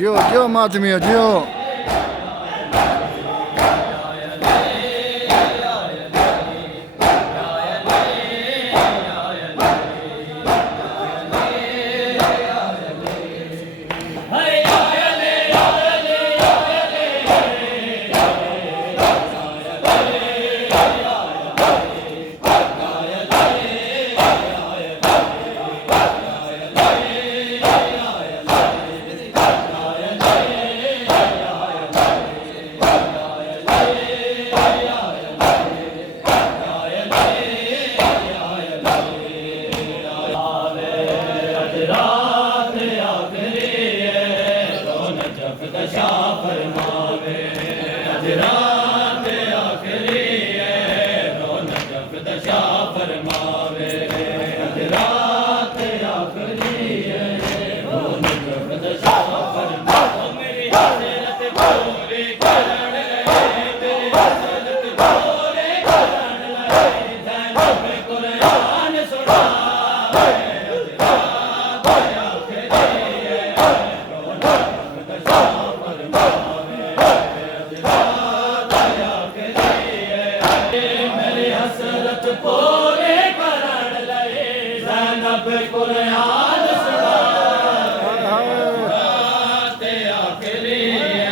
जियो जियो मातमिया जियो।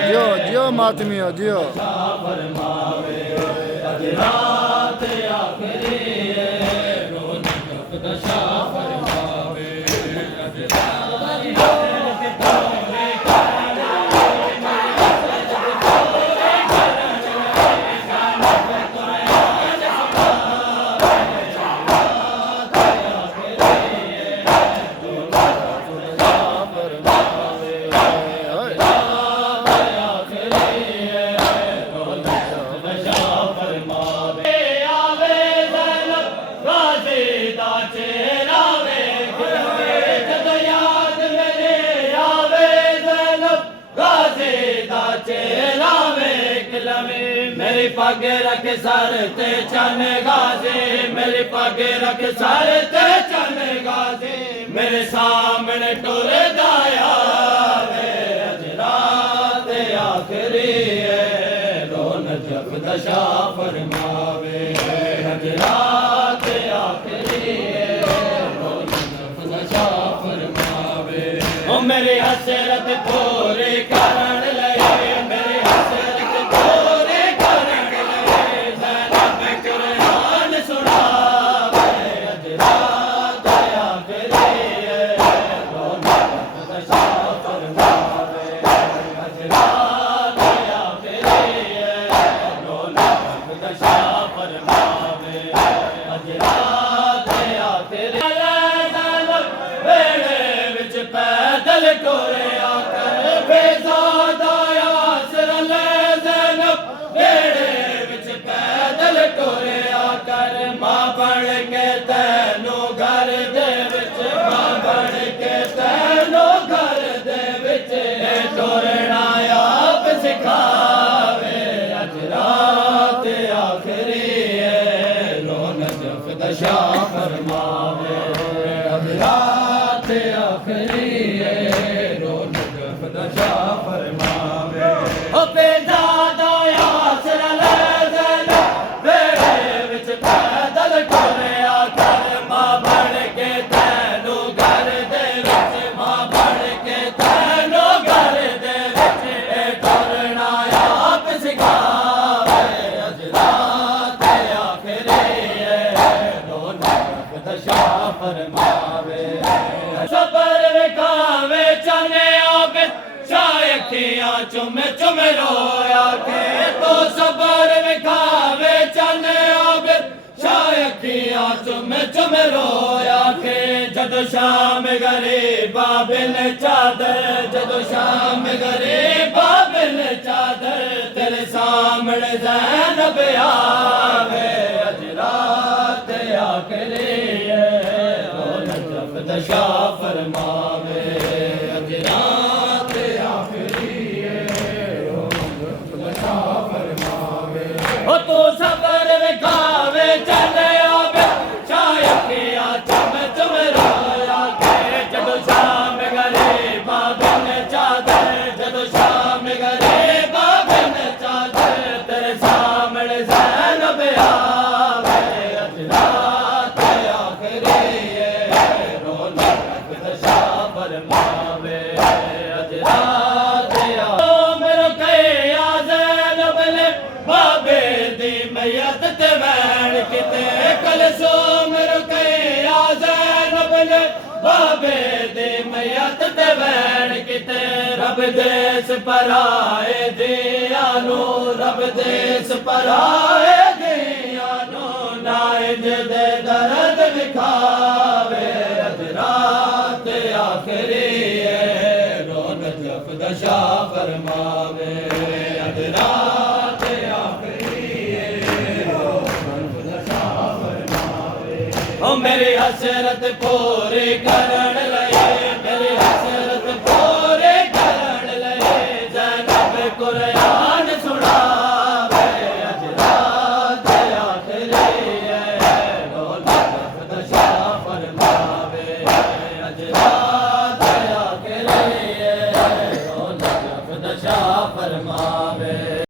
जियो जियो मातमिया जियो। मेरी पग रख सर ते चन गाजे, मेरी पग रख सर ते चन गाजे, मेरे सामने टुर दाया वे अज रात आखिरी है, रोन जब दशा फरमावे अज रात आखिरी है, रोन जब दशा फरमावे। ओ मेरी हसरत पूरी करण लगे, मेरी हसरत पूरी करण लगे, ज़ैनब कुरान सुनावे अज रात आखिरी है, रोन जब दशा फरमावे अज रात आखिरी है, रोन जब दशा फरमावे अज रात आखिरी है। वेड़े विच पैदल टुरे आकर बेज़ादा यासर ले ज़ैनब, वेड़े विच पैदल टुरे आकर मां बन के तैनू घर दे विच, मां बन के तैनू घर दे विच टुरना आप सिखावे अज रात आखिरी है, रोन जब दशा फरमावे अज रात आखिरी है, रोन जब दशा फरमावे। ओ बेज़ादा यासर ले ज़ैनब, वेड़े विच पैदल टुरे आकर मां बन के तैनू घर दे विच, मां बन के तैनू घर दे विच टुरना आप सिखावे अज रात आखिरी है, रोन जब दशा फरमावे। सबर विखावे चने आगे शाय अखियां चुम चुम रोया के, तो सबर विखावे चने आगे शाय अखियां चुम चुम रोया के, जदों शाम गरीबा बिन चादर, जदों शाम गरीबा बिन चादर, तेरे सामने ज़ैनब आवे अज रात आखिरी है, रोन जब दशा फरमावे अज रात आखिरी है, रोन जब दशा फरमावे। ओ तू सबर विखावे चले आवे शाय अखियां चुम चुम रोया के, जदों शाम गरीबा बिन चादर, फरमावे अज रात मेरो कया ज़ैनब ने बाबे दी मैयत ते वैन किते कलसूम मेरो कया ज़ैनब ने बाबे दी मैयत ते वैन किते रब देस पराए दियानो रब देस पराए दियानो नाइज दे दर्द विखावे अज रात आखिरी है रोन जफदशा फरमावे अज रात आखिरी है रोन जफदशा फरमावे ओ मेरी हसरत पूरी करन